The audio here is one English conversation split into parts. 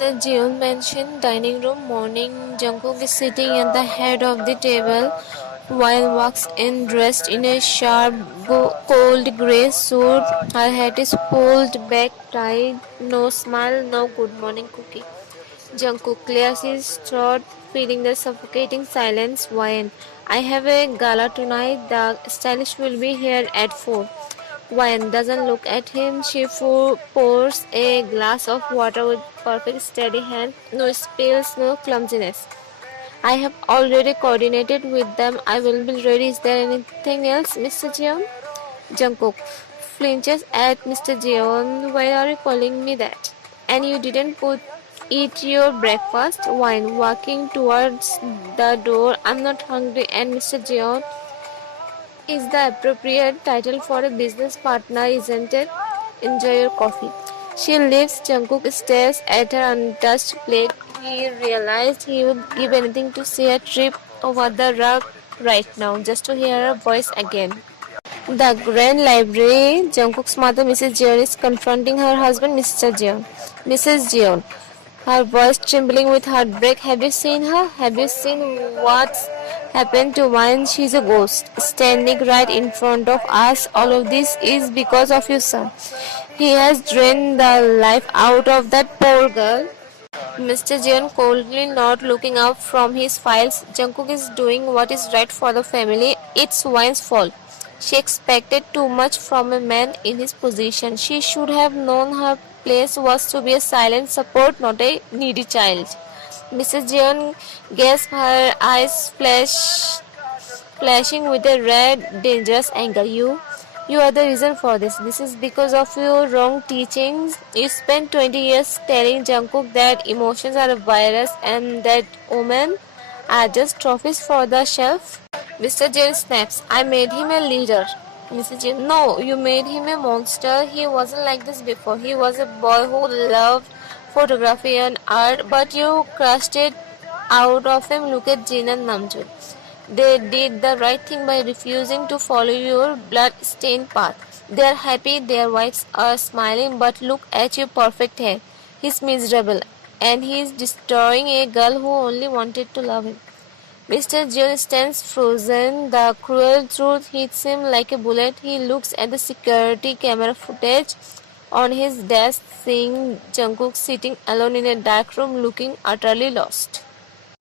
The Jeon mansion dining room morning. Jungkook is sitting at the head of the table while walks in dressed in a sharp cold grey suit. Her hat is pulled back tight. No smile, no good morning cookie. Jungkook clears his throat, feeling the suffocating silence. Wine. I have a gala tonight. The stylist will be here at 4. Wine doesn't look at him. She pours a glass of water with perfect steady hand. No spills, no clumsiness. I have already coordinated with them. I will be ready. Is there anything else, Mr. Jeon? Jungkook flinches at Mr. Jeon. Why are you calling me that? And you didn't eat your breakfast? Wine walking towards the door. I'm not hungry. And Mr. Jeon is the appropriate title for a business partner, isn't it? Enjoy your coffee. She leaves. Jungkook stares at her untouched plate. He realized he would give anything to see her trip over the rug right now, just to hear her voice again. The grand library. Jungkook's mother, Mrs. Jeon, is confronting her husband, Mr. Jeon. Mrs. Jeon, her voice trembling with heartbreak. Have you seen her? Have you seen what's happened to Wine? She's a ghost, standing right in front of us. All of this is because of your son. He has drained the life out of that poor girl. Mr. Jeon coldly not looking up from his files. Jungkook is doing what is right for the family. It's Wine's fault. She expected too much from a man in his position. She should have known her place was to be a silent support, not a needy child. Mrs. Jeon gasped, her eyes flashing with a red, dangerous anger. You are the reason for this. This is because of your wrong teachings. You spent 20 years telling Jungkook that emotions are a virus and that women are just trophies for the shelf. Mr. Jeon snaps. I made him a leader. Mrs. Jeon, no, you made him a monster. He wasn't like this before. He was a boy who loved photography and art, but you crushed it out of him. Look at Jin and Namjoon. They did the right thing by refusing to follow your blood-stained path. They are happy, their wives are smiling, but look at your perfect hair. He's miserable, and he is destroying a girl who only wanted to love him. Mr. Jeon stands frozen. The cruel truth hits him like a bullet. He looks at the security camera footage on his desk, seeing Jungkook sitting alone in a dark room looking utterly lost.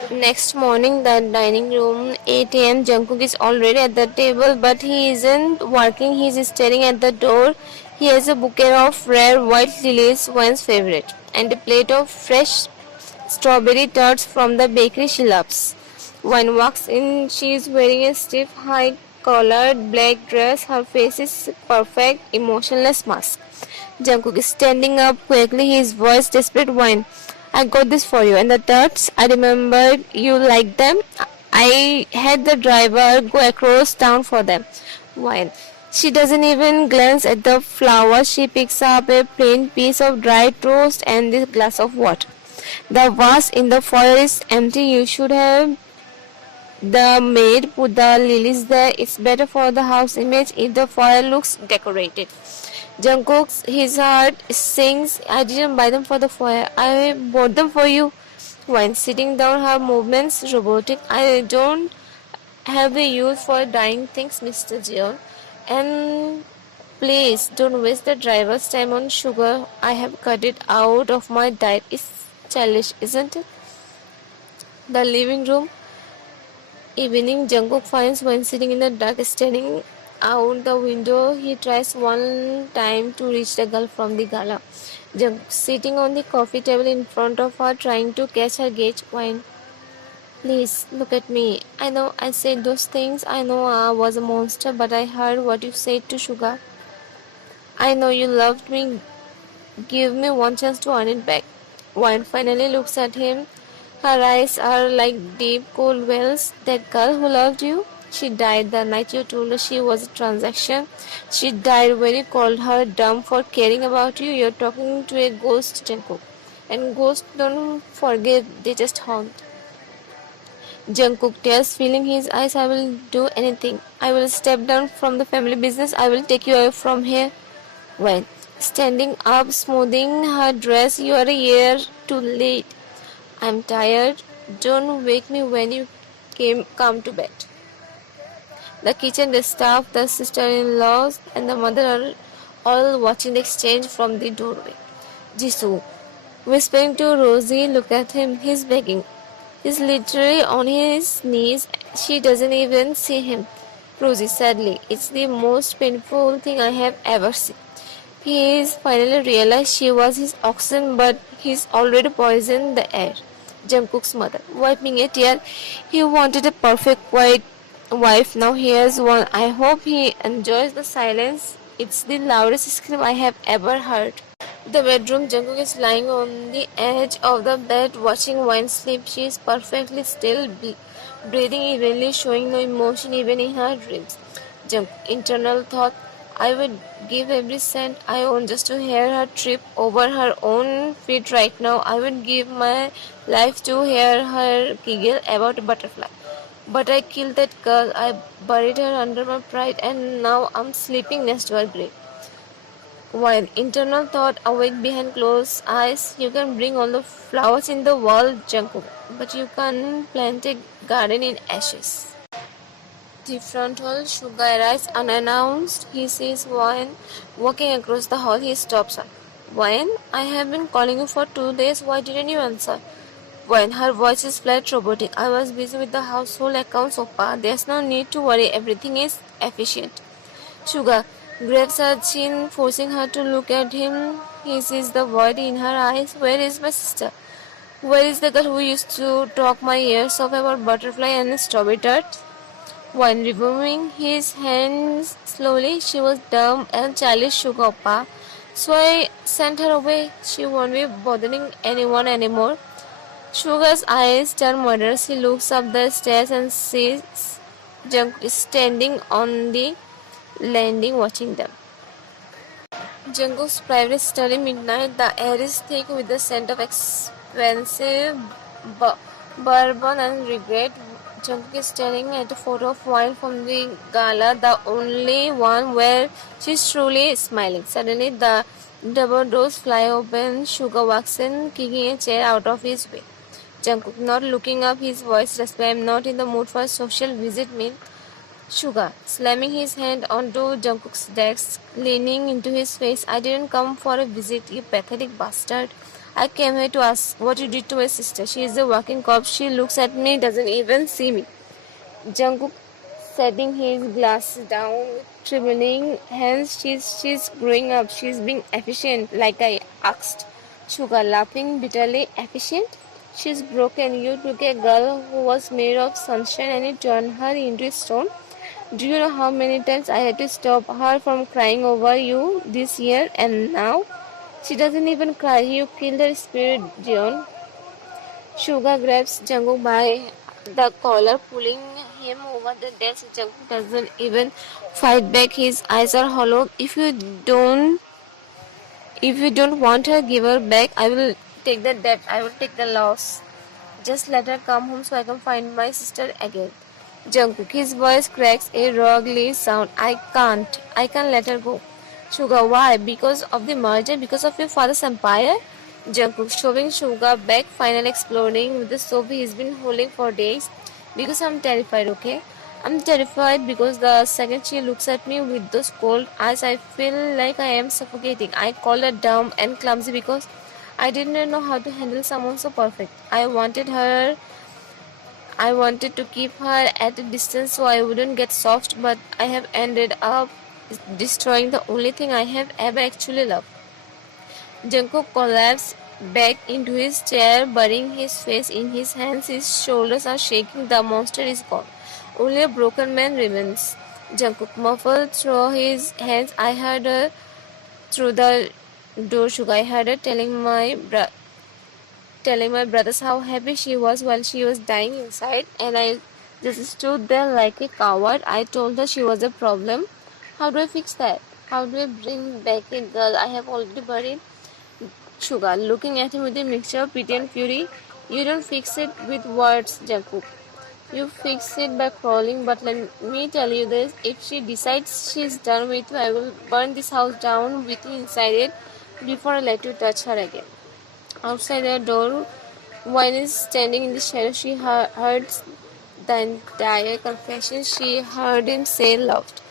Next morning, the dining room, 8 a.m. Jungkook is already at the table, but he isn't working. He is staring at the door. He has a bouquet of rare white lilies, one's favorite, and a plate of fresh strawberry tarts from the bakery she loves. One walks in. She is wearing a stiff, high-collared black dress. Her face is perfect, emotionless mask. Jungkook is standing up quickly, his voice desperate. Wine. I got this for you. And the tarts, I remembered you liked them. I had the driver go across town for them. Wine. She doesn't even glance at the flowers. She picks up a plain piece of dry toast and this glass of water. The vase in the foyer is empty. You should have the maid put the lilies there. It's better for the house image if the foyer looks decorated. Jungkook's his heart sings. I didn't buy them for the foyer. I bought them for you. When sitting down, her movements robotic. I don't have a use for dying things, Mr. Jeon. And please don't waste the driver's time on sugar. I have cut it out of my diet. It's childish, isn't it? The living room. Evening, Jungkook finds when sitting in the dark, staring out the window. He tries one time to reach the girl from the gala. Jungkook sitting on the coffee table in front of her, trying to catch her gaze. Wine. Please, look at me. I know I said those things. I know I was a monster, but I heard what you said to Suga. I know you loved me. Give me one chance to earn it back. Wine finally looks at him. Her eyes are like deep, cold wells. That girl who loved you, she died the night you told her she was a transaction. She died when you called her dumb for caring about you. You're talking to a ghost, Jungkook. And ghosts don't forgive, they just haunt. Jungkook tears, filling his eyes. I will do anything. I will step down from the family business. I will take you away from here. When? standing up, smoothing her dress. You are a year too late. I'm tired. Don't wake me when you come to bed. The kitchen, the staff, the sister-in-laws, and the mother are all watching the exchange from the doorway. Jisoo, whispering to Rosie, look at him, he's begging. He's literally on his knees. She doesn't even see him. Rosie, sadly, it's the most painful thing I have ever seen. He's finally realized she was his oxygen, but he's already poisoned the air. Jungkook's mother, wiping a tear. He wanted a perfect quiet wife. Now here's one. I hope he enjoys the silence. It's the loudest scream I have ever heard. The bedroom, Jungkook is lying on the edge of the bed watching Wine sleep. She is perfectly still, breathing evenly, showing no emotion even in her dreams. Jungkook, internal thought, I would give every cent I own just to hear her trip over her own feet right now. I would give my life to hear her giggle about a butterfly. But I killed that girl. I buried her under my pride and now I'm sleeping next to her grave. While internal thought awake behind closed eyes, you can bring all the flowers in the world, Jungkook, but you can't plant a garden in ashes. The front hall, Suga arrives unannounced. He sees Wayne walking across the hall. He stops her. Wayne, I have been calling you for 2 days. Why didn't you answer? Wayne, her voice is flat robotic. I was busy with the household accounts, Oppa. There's no need to worry. Everything is efficient. Suga grabs her chin, forcing her to look at him. He sees the void in her eyes. Where is my sister? Where is the girl who used to talk my ears off about butterfly and strawberry tart? While removing his hands slowly, she was dumb and childish, Shugoppa. So I sent her away. She won't be bothering anyone anymore. Sugar's eyes turn murderous. He looks up the stairs and sees Jungkook standing on the landing watching them. Jungkook's private study midnight. The air is thick with the scent of expensive bourbon and regret. Jungkook is staring at a photo of Wine from the gala, the only one where she's truly smiling. Suddenly, the double doors fly open. Suga walks in, kicking a chair out of his way. Jungkook, not looking up, his voice raspy. I'm not in the mood for a social visit, Min. Suga, slamming his hand onto Jungkook's desk, leaning into his face. I didn't come for a visit, you pathetic bastard. I came here to ask what you did to my sister. She is a walking corpse. She looks at me, doesn't even see me. Jungkook setting his glasses down with trembling hands. She's growing up. She's being efficient, like I asked. Suga laughing bitterly. Efficient? She's broken. You took a girl who was made of sunshine and you turned her into a stone. Do you know how many times I had to stop her from crying over you this year? And now? She doesn't even cry. You killed her spirit, Jeon. Suga grabs Jungkook by the collar, pulling him over the desk. Jungkook doesn't even fight back. His eyes are hollow. If you don't want her, give her back. I will take the debt. I will take the loss. Just let her come home so I can find my sister again. Jungkook, his voice cracks a ugly sound. I can't let her go. Suga, why? Because of the merger? Because of your father's empire? Jungkook, shoving Suga back, finally exploding with the soap he's been holding for days. Because I'm terrified, okay? I'm terrified because the second she looks at me with those cold eyes, I feel like I am suffocating. I called her dumb and clumsy because I didn't know how to handle someone so perfect. I wanted to keep her at a distance so I wouldn't get soft, but I have ended up destroying the only thing I have ever actually loved. Jungkook collapsed back into his chair, burying his face in his hands. His shoulders are shaking. The monster is gone. Only a broken man remains. Jungkook muffled through his hands. I heard her through the door. Suga, I heard her telling my brothers how happy she was while she was dying inside, and I just stood there like a coward. I told her she was a problem. How do I fix that? How do I bring back a girl I have already buried? Suga, looking at him with a mixture of pity and fury. You don't fix it with words, Jungkook. You fix it by crawling, but let me tell you this, if she decides she's done with you, I will burn this house down with you inside it before I let you touch her again. Outside the door, Wine is standing in the shadow. She heard the entire confession. She heard him say loved.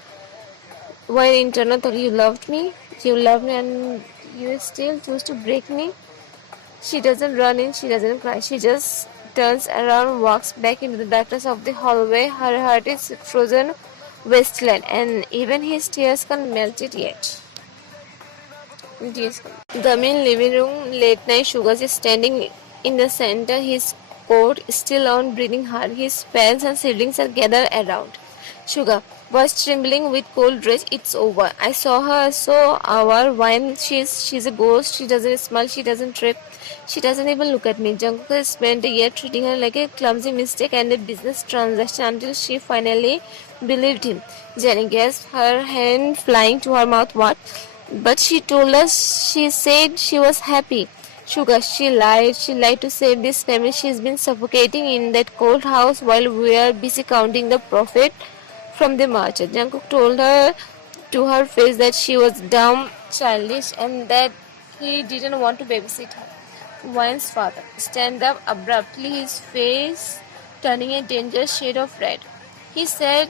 Wine internal thought, you loved me and you still choose to break me. She doesn't run in, she doesn't cry. She just turns around, walks back into the darkness of the hallway. Her heart is frozen wasteland, and even his tears can't melt it yet. The main living room, late night, Sugar is standing in the center, his coat still on, breathing hard. His parents and siblings are gathered around. Sugar, voice trembling with cold rage, it's over. I saw her, so our wine, she's a ghost, she doesn't smile, she doesn't trip, she doesn't even look at me. Jungkook has spent a year treating her like a clumsy mistake and a business transaction until she finally believed him. Jennie gasped, her hand flying to her mouth. What? But she told us, she said she was happy. Sugar, she lied. She lied to save this family. She's been suffocating in that cold house while we are busy counting the profit from the merchant. Jungkook told her to her face that she was dumb, childish, and that he didn't want to babysit her. Wine's father stand up abruptly, his face turning a dangerous shade of red. He said,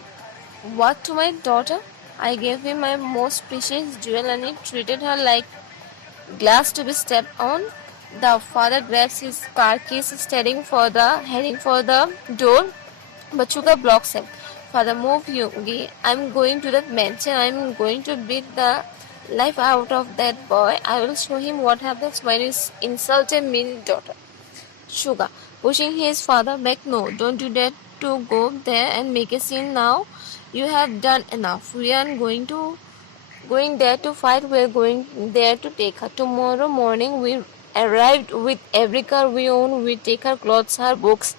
"What to my daughter? I gave him my most precious jewel and he treated her like glass to be stepped on." The father grabs his car keys, heading for the door, but Suga blocks him. "Father, move, Yogi. I'm going to that mansion. I'm going to beat the life out of that boy. I will show him what happens when you insult a mean daughter." Suga, pushing his father back. "No, don't you dare to go there and make a scene now. You have done enough. We aren't going there to fight. We're going there to take her. Tomorrow morning we arrived with every car we own. We take her clothes, her books,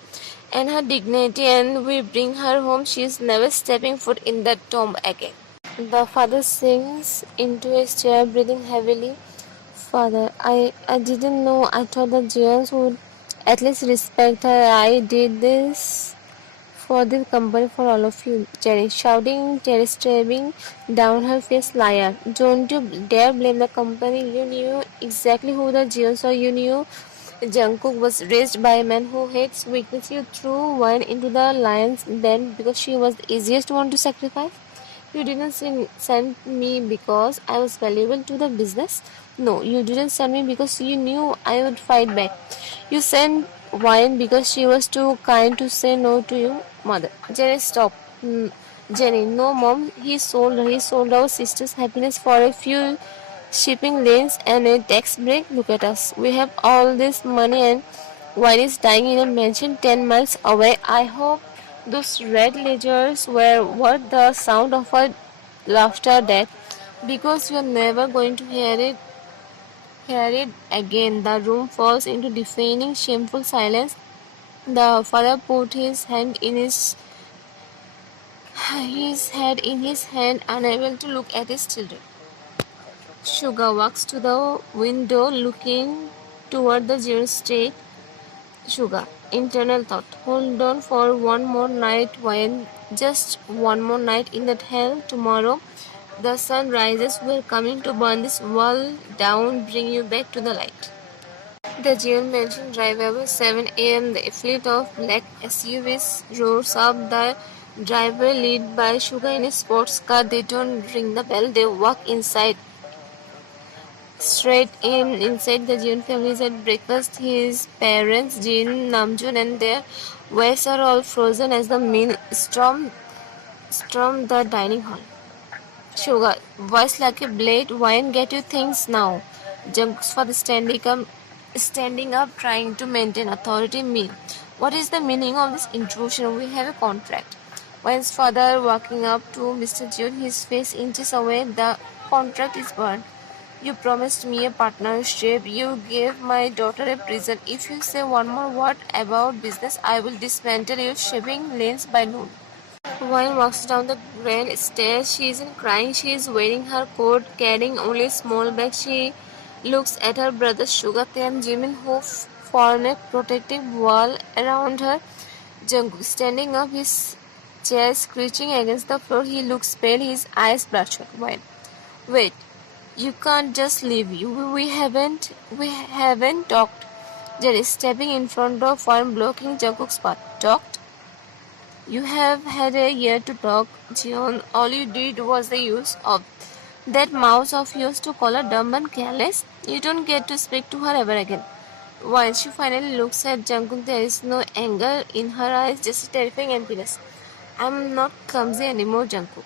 and her dignity, and we bring her home. She's never stepping foot in that tomb again." The father sinks into his chair, breathing heavily. "Father, I didn't know. I thought the Jeons would at least respect her. I did this for the company, for all of you." Jennie shouting, tear streaming down her face. "Liar. Don't you dare blame the company. You knew exactly who the Jeons are. You knew Jungkook was raised by a man who hates weakness. You threw one into the lion's den because she was the easiest one to sacrifice. You didn't send me because I was valuable to the business. No, you didn't send me because you knew I would fight back. You sent Wine because she was too kind to say no to you, mother." Jenny, stop. Jenny, no, mom. He sold her. He sold our sister's happiness for a few shipping lanes and a tax break. Look at us. We have all this money and Wine is dying in a mansion 10 miles away. I hope those red ledgers were worth the sound of our laughter that, because we are never going to hear it again. The room falls into deafening, shameful silence. The father put his head in his hand, unable to look at his children. Suga walks to the window, looking toward the zero state. Suga, internal thought. Hold on for one more night, Wine. Just one more night in that hell. Tomorrow, the sun rises. We're coming to burn this wall down, bring you back to the light. The Jimin mansion drive over 7 a.m. The fleet of black SUVs roars up the driveway, led by Suga in a sports car. They don't ring the bell. They walk inside. Straight inside, the Jeon family is at breakfast. His parents, Jin, Namjoon, and their wives are all frozen as the men storm the dining hall. Sugar, voice like a blade. Wine, get your things now. Jungkook's father standing up, trying to maintain authority. "Me, what is the meaning of this intrusion? We have a contract." Wine's father walking up to Mr. Jeon, his face inches away. "The contract is burned. You promised me a partnership. You gave my daughter a prison. If you say one more word about business, I will dismantle your shipping lanes by noon." Wine walks down the grand stairs. She isn't crying. She is wearing her coat, carrying only a small bag. She looks at her brothers Suga and Jimin, who form a protective wall around her. Jungkook standing up, his chair screeching against the floor. He looks pale, his eyes bloodshot. Wait, you can't just leave. We haven't talked. Jennie stepping in front of one, blocking Jungkook's path. Talked? You have had a year to talk, Jeon. All you did was the use of that mouse of yours to call her dumb and careless. You don't get to speak to her ever again. When she finally looks at Jungkook, there is no anger in her eyes, just a terrifying emptiness. I'm not clumsy anymore, Jungkook.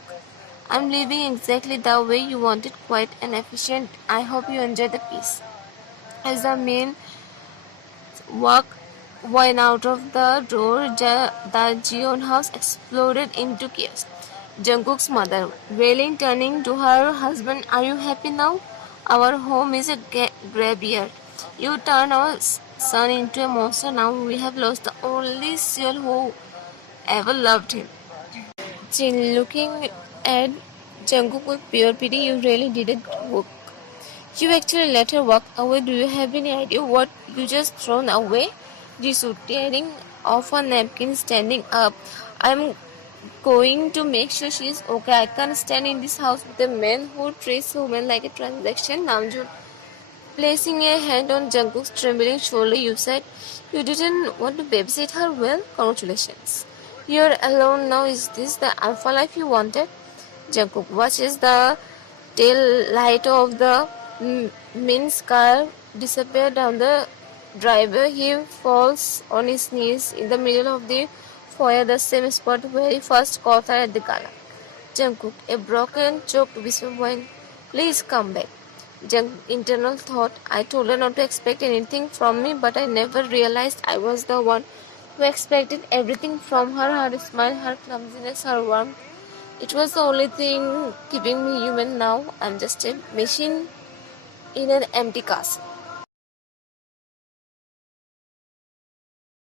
I'm living exactly the way you wanted, quiet and efficient. I hope you enjoy the piece. As the main walk went out of the door, the Jeon house exploded into chaos. Jungkook's mother, wailing, turning to her husband, "Are you happy now? Our home is a graveyard. You turned our son into a monster. Now we have lost the only soul who ever loved him." Jin, looking at Jungkook with pure pity, "You really didn't work. You actually let her walk away. Do you have any idea what you just thrown away?" Jisoo, tearing off a napkin, standing up. "I'm going to make sure she is okay. I can't stand in this house with a man who treats women like a transaction." Namjoon, placing a hand on Jungkook's trembling shoulder, "You said you didn't want to babysit her. Well, congratulations. You're alone now. Is this the alpha life you wanted?" Jungkook watches the tail light of the Min's car disappear down the driveway. He falls on his knees in the middle of the foyer, the same spot where he first caught her at the gala. Jungkook, a broken, choked whisper, "When? Please come back." Jungkook, internal thought, "I told her not to expect anything from me, but I never realized I was the one who expected everything from her. Her smile, her clumsiness, her warmth. It was the only thing keeping me human. Now I'm just a machine in an empty castle."